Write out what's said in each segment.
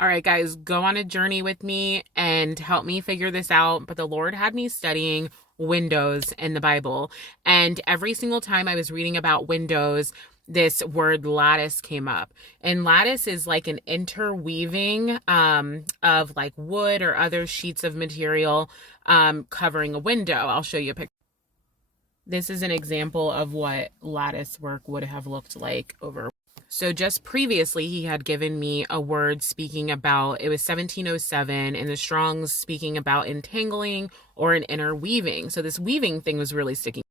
All right, guys, go on a journey with me and help me figure this out. But the Lord had me studying windows in the Bible. And every single time I was reading about windows, this word lattice came up. And lattice is like an interweaving of like wood or other sheets of material covering a window. I'll show you a picture. This is an example of what lattice work would have looked like over. So just previously, he had given me a word speaking about, it was 1707, and the Strong's speaking about entangling or an interweaving. So this weaving thing was really sticking.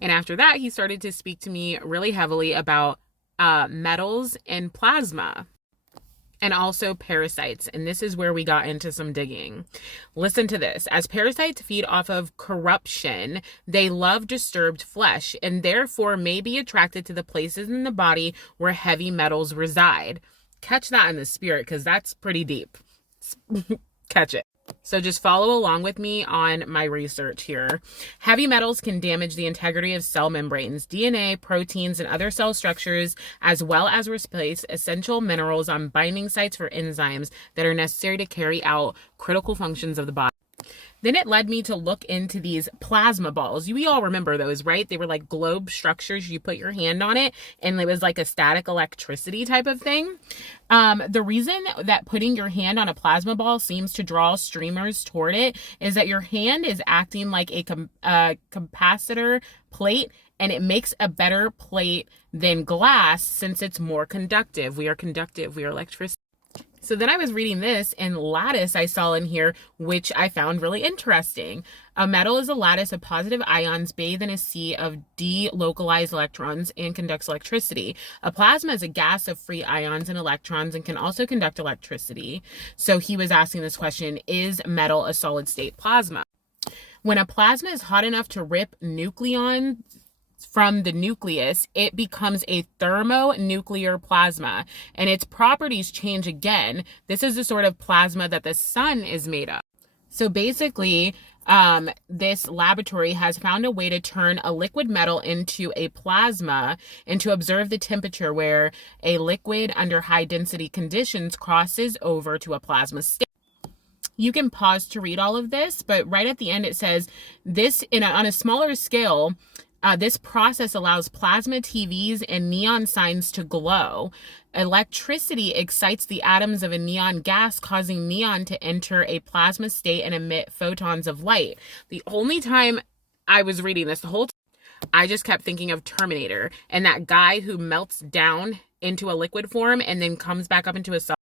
And after that, he started to speak to me really heavily about metals and plasma, and also parasites. And this is where we got into some digging. Listen to this. As parasites feed off of corruption, they love disturbed flesh and therefore may be attracted to the places in the body where heavy metals reside. Catch that in the spirit, because that's pretty deep. Catch it. So just follow along with me on my research here. Heavy metals can damage the integrity of cell membranes, DNA, proteins, and other cell structures, as well as replace essential minerals on binding sites for enzymes that are necessary to carry out critical functions of the body. Then it led me to look into these plasma balls. We all remember those, right? They were like globe structures. You put your hand on it and it was like a static electricity type of thing. The reason that putting your hand on a plasma ball seems to draw streamers toward it is that your hand is acting like a capacitor plate, and it makes a better plate than glass since it's more conductive. We are conductive. We are electricity. So then I was reading this, and lattice I saw in here, which I found really interesting. A metal is a lattice of positive ions bathed in a sea of delocalized electrons and conducts electricity. A plasma is a gas of free ions and electrons and can also conduct electricity. So he was asking this question, is metal a solid state plasma? When a plasma is hot enough to rip nucleons from the nucleus, it becomes a thermonuclear plasma, and its properties change again. This is the sort of plasma that the sun is made of. So basically, this laboratory has found a way to turn a liquid metal into a plasma and to observe the temperature where a liquid under high density conditions crosses over to a plasma state. You can pause to read all of this, but right at the end it says this on a smaller scale. This process allows plasma TVs and neon signs to glow. Electricity excites the atoms of a neon gas, causing neon to enter a plasma state and emit photons of light. The only time I was reading this, the whole time, I just kept thinking of Terminator and that guy who melts down into a liquid form and then comes back up into a solid.